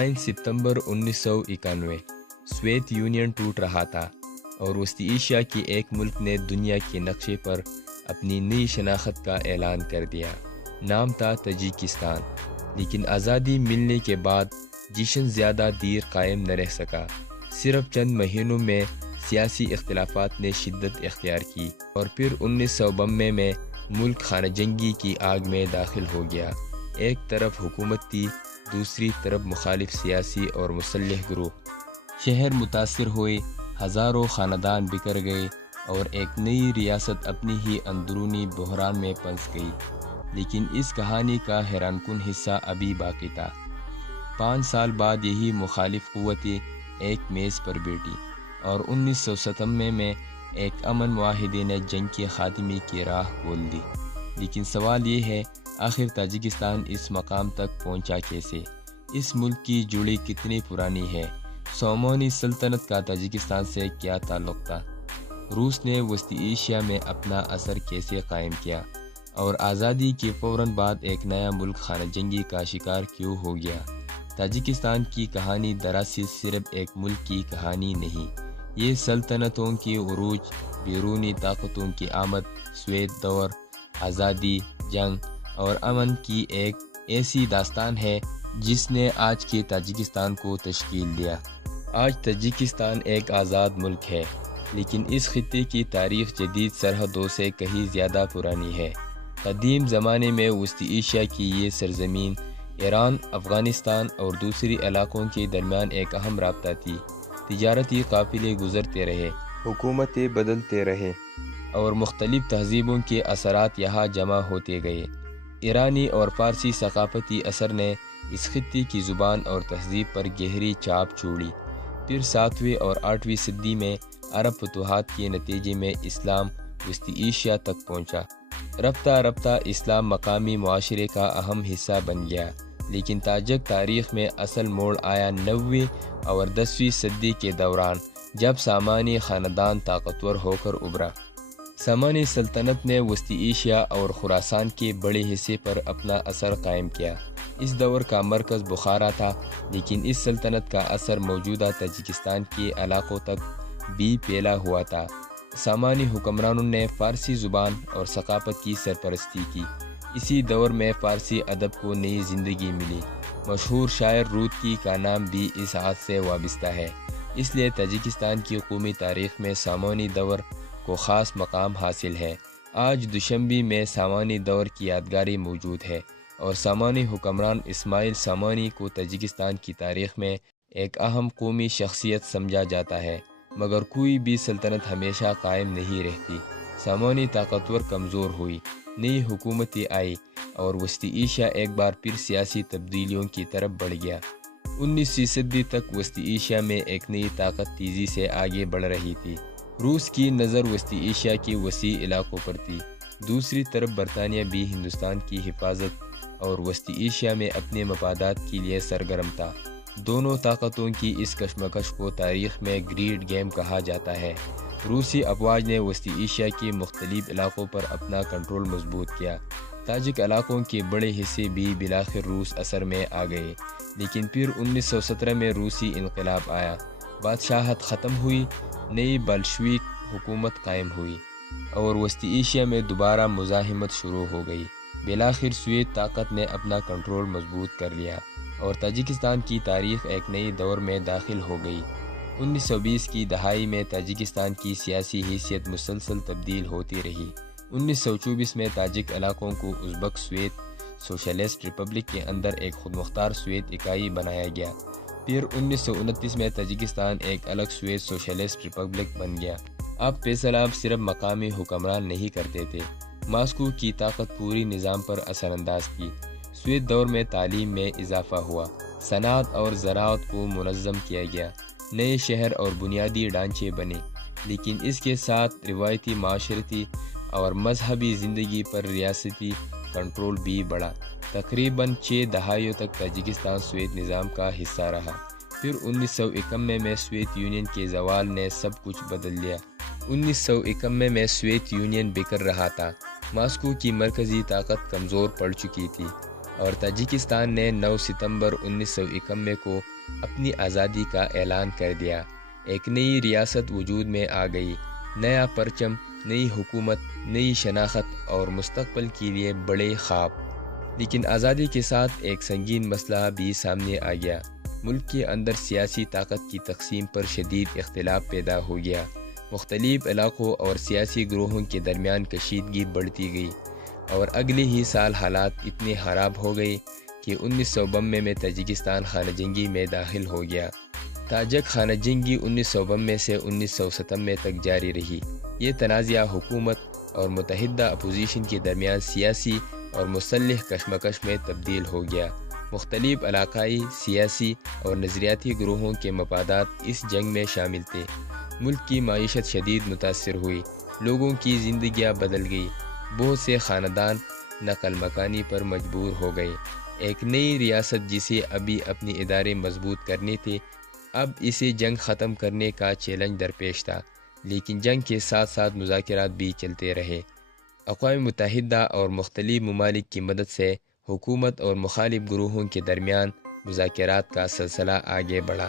9 ستمبر 1991 Soviet union ٹوٹ رہا تھا اور وسطی ایشیا کے ایک ملک نے دنیا کے نقشے پر اپنی نئی شناخت کا اعلان کر دیا۔ نام تھا تاجکستان، لیکن آزادی ملنے کے بعد جشن زیادہ دیر قائم نہ رہ سکا۔ صرف چند مہینوں میں سیاسی اختلافات نے شدت اختیار کی اور پھر 1992 میں ملک خانہ جنگی کی آگ میں داخل ہو گیا۔ ایک طرف حکومت تھی، دوسری طرف مخالف سیاسی اور مسلح گروہ۔ شہر متاثر ہوئے، ہزاروں خاندان بکھر گئے اور ایک نئی ریاست اپنی ہی اندرونی بحران میں پھنس گئی۔ لیکن اس کہانی کا حیران کن حصہ ابھی باقی تھا۔ 5 سال بعد یہی مخالف قوتیں ایک میز پر بیٹھی اور 1997 میں ایک امن معاہدے نے جنگ کے خاتمے کی راہ کھول دی۔ لیکن سوال یہ ہے، آخر تاجکستان اس مقام تک پہنچا کیسے؟ اس ملک کی جڑی کتنی پرانی ہے؟ سامانی سلطنت کا تاجکستان سے کیا تعلق تھا؟ روس نے وسطی ایشیا میں اپنا اثر کیسے قائم کیا؟ اور آزادی کے فوراً بعد ایک نیا ملک خانہ جنگی کا شکار کیوں ہو گیا؟ تاجکستان کی کہانی دراصل صرف ایک ملک کی کہانی نہیں، یہ سلطنتوں کی عروج، بیرونی طاقتوں کی آمد، سوویت دور، آزادی، جنگ اور امن کی ایک ایسی داستان ہے جس نے آج کے تاجکستان کو تشکیل دیا۔ آج تاجکستان ایک آزاد ملک ہے، لیکن اس خطے کی تاریخ جدید سرحدوں سے کہیں زیادہ پرانی ہے۔ قدیم زمانے میں وسطی ایشیا کی یہ سرزمین ایران، افغانستان اور دوسری علاقوں کے درمیان ایک اہم رابطہ تھی۔ تجارتی قافلے گزرتے رہے، حکومتیں بدلتے رہے اور مختلف تہذیبوں کے اثرات یہاں جمع ہوتے گئے۔ ایرانی اور فارسی ثقافتی اثر نے اس خطے کی زبان اور تہذیب پر گہری چھاپ چھوڑی۔ پھر 7ویں اور 8ویں صدی میں عرب فتوحات کے نتیجے میں اسلام وسطی ایشیا تک پہنچا۔ رفتہ رفتہ اسلام مقامی معاشرے کا اہم حصہ بن گیا، لیکن تاجک تاریخ میں اصل موڑ آیا 9ویں اور 10ویں صدی کے دوران، جب سامانی خاندان طاقتور ہو کر ابھرا۔ سامانی سلطنت نے وسطی ایشیا اور خراسان کے بڑے حصے پر اپنا اثر قائم کیا۔ اس دور کا مرکز بخارا تھا، لیکن اس سلطنت کا اثر موجودہ تاجکستان کے علاقوں تک بھی پھیلا ہوا تھا۔ سامانی حکمرانوں نے فارسی زبان اور ثقافت کی سرپرستی کی۔ اسی دور میں فارسی ادب کو نئی زندگی ملی۔ مشہور شاعر رودکی کا نام بھی اس عہد سے وابستہ ہے۔ اس لیے تاجکستان کی قومی تاریخ میں سامانی دور کو خاص مقام حاصل ہے۔ آج دوشنبی میں سامانی دور کی یادگاری موجود ہے اور سامانی حکمران اسماعیل سامانی کو تاجکستان کی تاریخ میں ایک اہم قومی شخصیت سمجھا جاتا ہے۔ مگر کوئی بھی سلطنت ہمیشہ قائم نہیں رہتی۔ سامانی طاقتور کمزور ہوئی، نئی حکومتیں آئی اور وسطی ایشیا ایک بار پھر سیاسی تبدیلیوں کی طرف بڑھ گیا۔ 19ویں صدی تک وسطی ایشیا میں ایک نئی طاقت تیزی سے آگے بڑھ رہی تھی۔ روس کی نظر وسطی ایشیا کے وسیع علاقوں پر تھی۔ دوسری طرف برطانیہ بھی ہندوستان کی حفاظت اور وسطی ایشیا میں اپنے مفادات کے لیے سرگرم تھا۔ دونوں طاقتوں کی اس کشمکش کو تاریخ میں گریڈ گیم کہا جاتا ہے۔ روسی افواج نے وسطی ایشیا کے مختلف علاقوں پر اپنا کنٹرول مضبوط کیا۔ تاجک علاقوں کے بڑے حصے بھی بالآخر روس اثر میں آ گئے، لیکن پھر 1917 میں روسی انقلاب آیا، بادشاہت ختم ہوئی، نئی بلشویک حکومت قائم ہوئی اور وسطی ایشیا میں دوبارہ مزاحمت شروع ہو گئی۔ بالآخر سوویت طاقت نے اپنا کنٹرول مضبوط کر لیا اور تاجکستان کی تاریخ ایک نئی دور میں داخل ہو گئی۔ 1920 کی دہائی میں تاجکستان کی سیاسی حیثیت مسلسل تبدیل ہوتی رہی۔ 1924 میں تاجک علاقوں کو ازبک سوویت سوشلسٹ ریپبلک کے اندر ایک خود مختار سوویت اکائی بنایا گیا۔ پھر 1929 میں تاجکستان ایک الگ سوویت سوشلسٹ ریپبلک بن گیا۔ اب فیصلہ صرف مقامی حکمران نہیں کرتے تھے، ماسکو کی طاقت پوری نظام پر اثر انداز کی۔ سوویت دور میں تعلیم میں اضافہ ہوا، صنعت اور زراعت کو منظم کیا گیا، نئے شہر اور بنیادی ڈھانچے بنے، لیکن اس کے ساتھ روایتی معاشرتی اور مذہبی زندگی پر ریاستی کنٹرول بھی بڑھا۔ تقریباً 6 دہائیوں تک تاجکستان سوویت نظام کا حصہ رہا۔ پھر 1991 میں سوویت یونین کے زوال نے سب کچھ بدل دیا۔ 1991 میں سوویت یونین بکھر رہا تھا، ماسکو کی مرکزی طاقت کمزور پڑ چکی تھی اور تاجکستان نے 9 ستمبر 1991 کو اپنی آزادی کا اعلان کر دیا۔ ایک نئی ریاست وجود میں آ گئی، نیا پرچم، نئی حکومت، نئی شناخت اور مستقبل کے لیے بڑے خواب۔ لیکن آزادی کے ساتھ ایک سنگین مسئلہ بھی سامنے آ گیا۔ ملک کے اندر سیاسی طاقت کی تقسیم پر شدید اختلاف پیدا ہو گیا۔ مختلف علاقوں اور سیاسی گروہوں کے درمیان کشیدگی بڑھتی گئی، اور اگلے ہی سال حالات اتنے خراب ہو گئے کہ 1992 میں تاجکستان خانہ جنگی میں داخل ہو گیا۔ تاجک خانہ جنگی 1992 سے 1997 تک جاری رہی۔ یہ تنازعہ حکومت اور متحدہ اپوزیشن کے درمیان سیاسی اور مسلح کشمکش میں تبدیل ہو گیا۔ مختلف علاقائی، سیاسی اور نظریاتی گروہوں کے مفادات اس جنگ میں شامل تھے۔ ملک کی معیشت شدید متاثر ہوئی، لوگوں کی زندگیاں بدل گئی، بہت سے خاندان نقل مکانی پر مجبور ہو گئے۔ ایک نئی ریاست جسے ابھی اپنے ادارے مضبوط کرنے تھے، اب اسے جنگ ختم کرنے کا چیلنج درپیش تھا۔ لیکن جنگ کے ساتھ ساتھ مذاکرات بھی چلتے رہے۔ اقوام متحدہ اور مختلف ممالک کی مدد سے حکومت اور مخالف گروہوں کے درمیان مذاکرات کا سلسلہ آگے بڑھا۔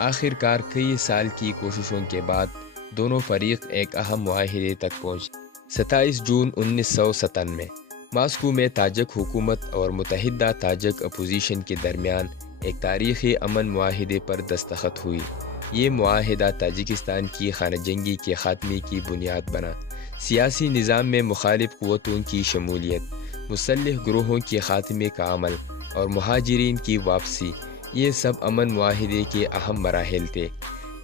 آخر کار کئی سال کی کوششوں کے بعد دونوں فریق ایک اہم معاہدے تک پہنچے۔ 27 جون 1997 ماسکو میں تاجک حکومت اور متحدہ تاجک اپوزیشن کے درمیان ایک تاریخی امن معاہدے پر دستخط ہوئی۔ یہ معاہدہ تاجکستان کی خانہ جنگی کے خاتمے کی بنیاد بنا۔ سیاسی نظام میں مخالف قوتوں کی شمولیت، مسلح گروہوں کے خاتمے کا عمل اور مہاجرین کی واپسی، یہ سب امن معاہدے کے اہم مراحل تھے۔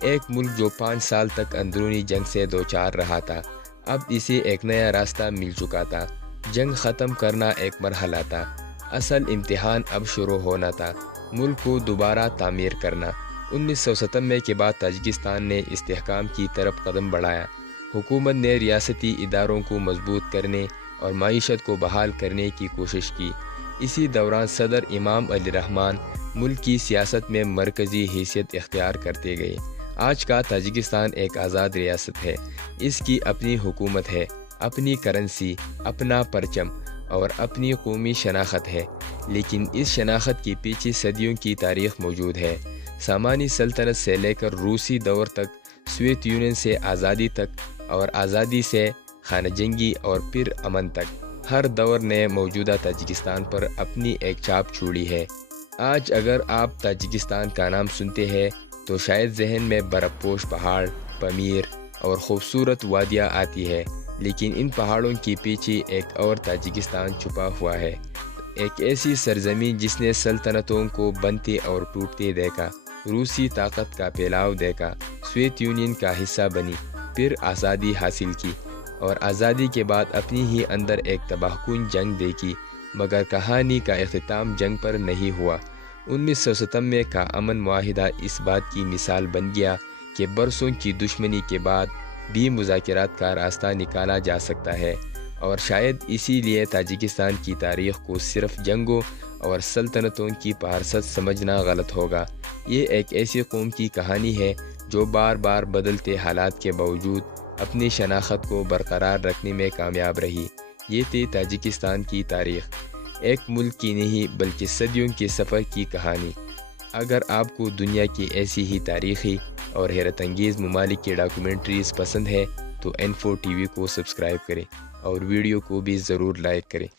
ایک ملک جو 5 سال تک اندرونی جنگ سے دوچار رہا تھا، اب اسے ایک نیا راستہ مل چکا تھا۔ جنگ ختم کرنا ایک مرحلہ تھا، اصل امتحان اب شروع ہونا تھا، ملک کو دوبارہ تعمیر کرنا۔ 1997 کے بعد تاجکستان نے استحکام کی طرف قدم بڑھایا۔ حکومت نے ریاستی اداروں کو مضبوط کرنے اور معیشت کو بحال کرنے کی کوشش کی۔ اسی دوران صدر امام علی رحمان ملک کی سیاست میں مرکزی حیثیت اختیار کرتے گئے۔ آج کا تاجکستان ایک آزاد ریاست ہے، اس کی اپنی حکومت ہے، اپنی کرنسی، اپنا پرچم اور اپنی قومی شناخت ہے، لیکن اس شناخت کے پیچھے صدیوں کی تاریخ موجود ہے۔ سامانی سلطنت سے لے کر روسی دور تک، سوویت یونین سے آزادی تک، اور آزادی سے خانہ جنگی اور پھر امن تک، ہر دور نے موجودہ تاجکستان پر اپنی ایک چھاپ چھوڑی ہے۔ آج اگر آپ تاجکستان کا نام سنتے ہیں تو شاید ذہن میں برف پوش پہاڑ، پامیر اور خوبصورت وادیاں آتی ہے، لیکن ان پہاڑوں کے پیچھے ایک اور تاجکستان چھپا ہوا ہے، ایک ایسی سرزمین جس نے سلطنتوں کو بنتے اور ٹوٹتے دیکھا، روسی طاقت کا پھیلاؤ دیکھا، سوویت یونین کا حصہ بنی، پھر آزادی حاصل کی، اور آزادی کے بعد اپنی ہی اندر ایک تباہ کن جنگ دیکھی، مگر کہانی کا اختتام جنگ پر نہیں ہوا۔ 1997 کا امن معاہدہ اس بات کی مثال بن گیا کہ برسوں کی دشمنی کے بعد بھی مذاکرات کا راستہ نکالا جا سکتا ہے، اور شاید اسی لیے تاجکستان کی تاریخ کو صرف جنگوں اور سلطنتوں کی فہرست سمجھنا غلط ہوگا۔ یہ ایک ایسی قوم کی کہانی ہے جو بار بار بدلتے حالات کے باوجود اپنی شناخت کو برقرار رکھنے میں کامیاب رہی۔ یہ تھی تاجکستان کی تاریخ، ایک ملک کی نہیں بلکہ صدیوں کے سفر کی کہانی۔ اگر آپ کو دنیا کی ایسی ہی تاریخی اور حیرت انگیز ممالک کی ڈاکومنٹریز پسند ہے تو Info TV کو سبسکرائب کریں اور ویڈیو کو بھی ضرور لائک کریں۔